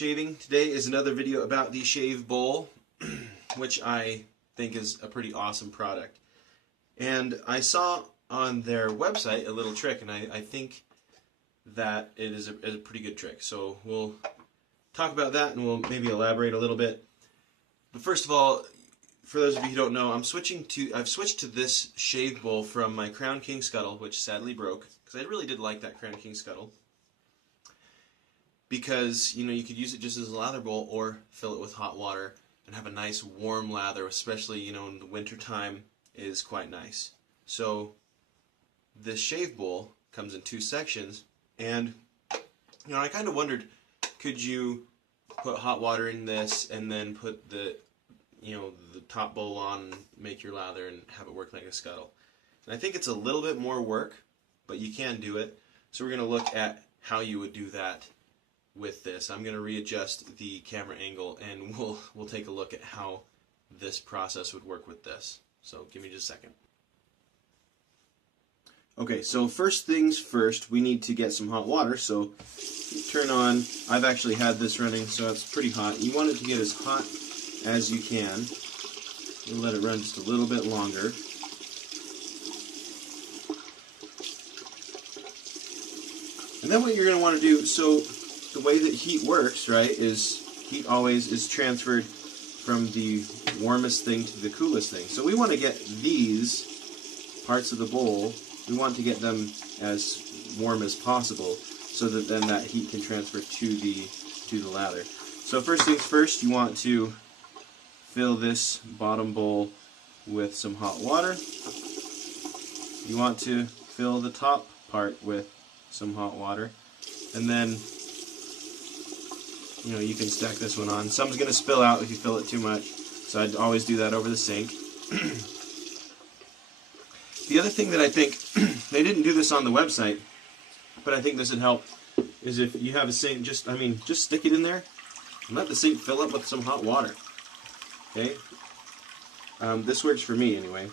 shaving. Today is another video about the SHAVEBOWL, which I think is a pretty awesome product. And I saw on their website a little trick, and I think that it is a pretty good trick. So we'll talk about that and we'll maybe elaborate a little bit. But first of all, for those of you who don't know, I've switched to this SHAVEBOWL from my Crown King Scuttle, which sadly broke, because I really did like that Crown King Scuttle. Because, you know, you could use it just as a lather bowl or fill it with hot water and have a nice warm lather, especially, you know, in the winter time, is quite nice. So this SHAVEBOWL comes in two sections, and, you know, I kind of wondered, could you put hot water in this and then put the, you know, the top bowl on and make your lather and have it work like a scuttle? And I think it's a little bit more work, but you can do it. So we're going to look at how you would do that with this. I'm going to readjust the camera angle and we'll take a look at how this process would work with this. So give me just a second. Okay, so first things first, we need to get some hot water. So turn on, I've actually had this running, so it's pretty hot. You want it to get as hot as you can. You'll let it run just a little bit longer. And then what you're going to want to do, so the way that heat works, right, is heat always is transferred from the warmest thing to the coolest thing. So we want to get these parts of the bowl, we want to get them as warm as possible so that then that heat can transfer to the lather. So first things first, you want to fill this bottom bowl with some hot water. You want to fill the top part with some hot water, and then, you know, you can stack this one on. Some's going to spill out if you fill it too much, so I'd always do that over the sink. The other thing that I think, they didn't do this on the website, but I think this would help, is if you have a sink, just stick it in there and let the sink fill up with some hot water. Okay? This works for me anyway.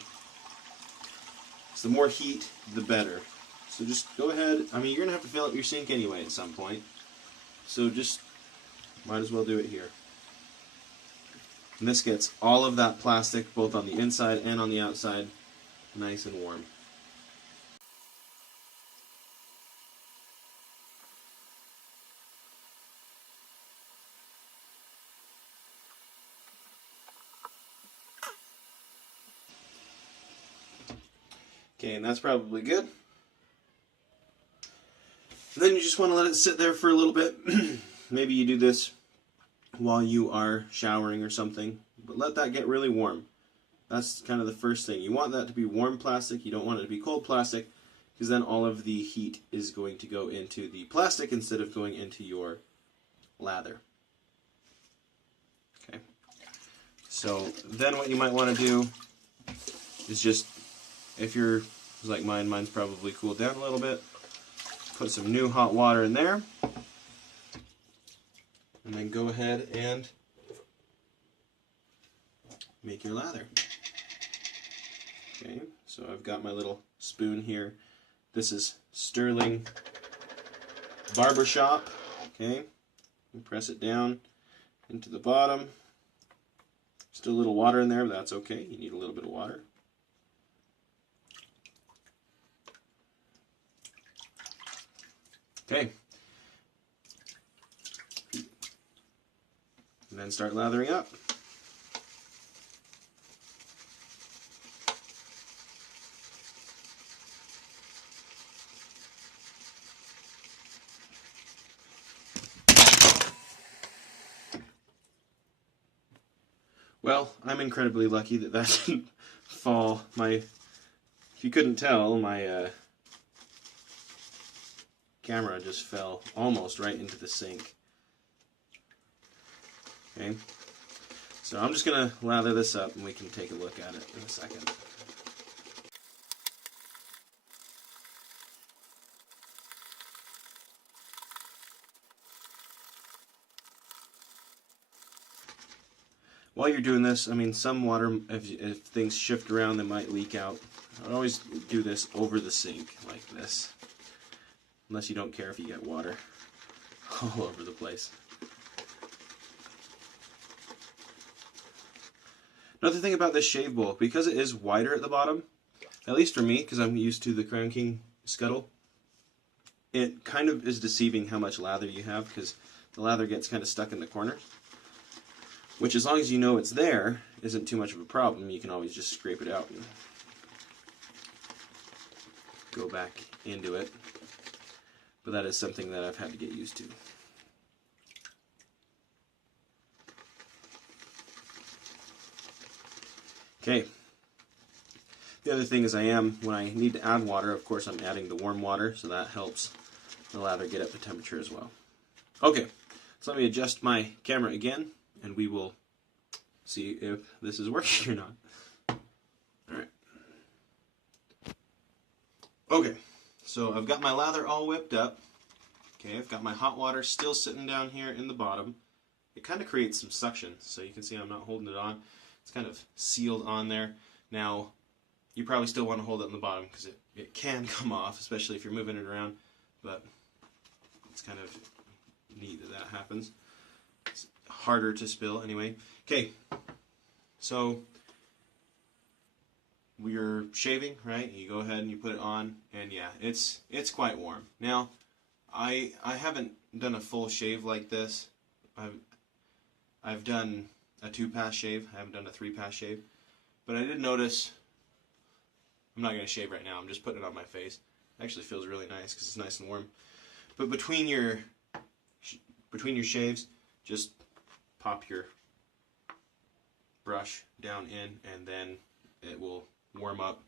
So the more heat, the better. So just go ahead. I mean, you're going to have to fill up your sink anyway at some point. So just might as well do it here. And this gets all of that plastic, both on the inside and on the outside, nice and warm. Okay, and that's probably good. And then you just want to let it sit there for a little bit. Maybe you do this while you are showering or something, but let that get really warm. That's kind of the first thing. You want that to be warm plastic. You don't want it to be cold plastic, because then all of the heat is going to go into the plastic instead of going into your lather. Okay. So then what you might want to do is just, if you're like mine's probably cooled down a little bit, put some new hot water in there, and then go ahead and make your lather. Okay, so I've got my little spoon here. This is Sterling Barbershop. Okay, and press it down into the bottom. Still a little water in there, but that's okay. You need a little bit of water. Okay. And then start lathering up. Well, I'm incredibly lucky that that didn't fall. If you couldn't tell, my camera just fell almost right into the sink. Okay, so I'm just going to lather this up and we can take a look at it in a second. While you're doing this, I mean, some water, if things shift around, they might leak out. I always do this over the sink like this, unless you don't care if you get water all over the place. Another thing about this shave bowl, because it is wider at the bottom, at least for me, because I'm used to the Crown King Scuttle, it kind of is deceiving how much lather you have, because the lather gets kind of stuck in the corners. Which, as long as you know it's there, isn't too much of a problem. You can always just scrape it out and go back into it. But that is something that I've had to get used to. Okay. The other thing is when I need to add water, of course I'm adding the warm water, so that helps the lather get up to temperature as well. Okay, so let me adjust my camera again, and we will see if this is working or not. Alright. Okay, so I've got my lather all whipped up. Okay, I've got my hot water still sitting down here in the bottom. It kind of creates some suction, so you can see I'm not holding it on. It's kind of sealed on there. Now, you probably still want to hold it on the bottom because it can come off, especially if you're moving it around, but it's kind of neat that that happens. It's harder to spill anyway. Okay, so we're shaving, right? You go ahead and you put it on, and yeah, it's quite warm. Now, I haven't done a full shave like this. I've done a 2-pass shave. I haven't done a 3-pass shave. But I did notice, I'm not going to shave right now. I'm just putting it on my face. It actually feels really nice because it's nice and warm. But between your shaves, just pop your brush down in, and then it will warm up.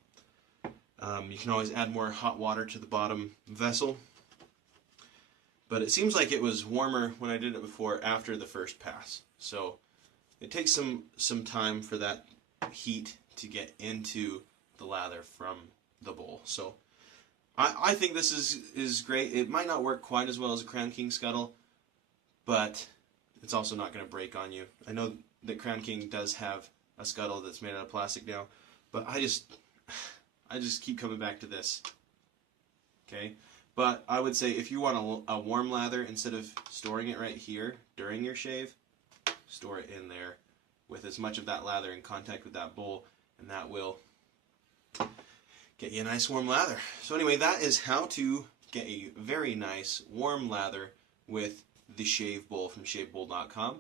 You can always add more hot water to the bottom vessel. But it seems like it was warmer when I did it before after the first pass. So it takes some time for that heat to get into the lather from the bowl. So I think this is great. It might not work quite as well as a Crown King Scuttle, but it's also not going to break on you. I know that Crown King does have a scuttle that's made out of plastic now, but I just keep coming back to this. Okay? But I would say if you want a warm lather, instead of storing it right here during your shave, store it in there with as much of that lather in contact with that bowl, and that will get you a nice warm lather. So anyway, that is how to get a very nice warm lather with the shave bowl from SHAVEBOWL.com.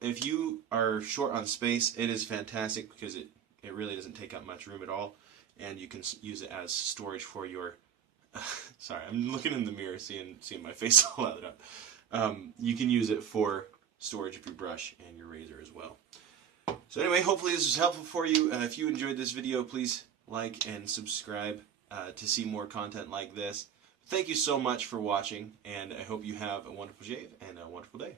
If you are short on space, it is fantastic because it really doesn't take up much room at all, and you can use it as storage for your sorry, I'm looking in the mirror seeing my face all lathered up. You can use it for storage of your brush and your razor as well. So anyway, hopefully this was helpful for you. If you enjoyed this video, please like and subscribe to see more content like this. Thank you so much for watching, and I hope you have a wonderful shave and a wonderful day.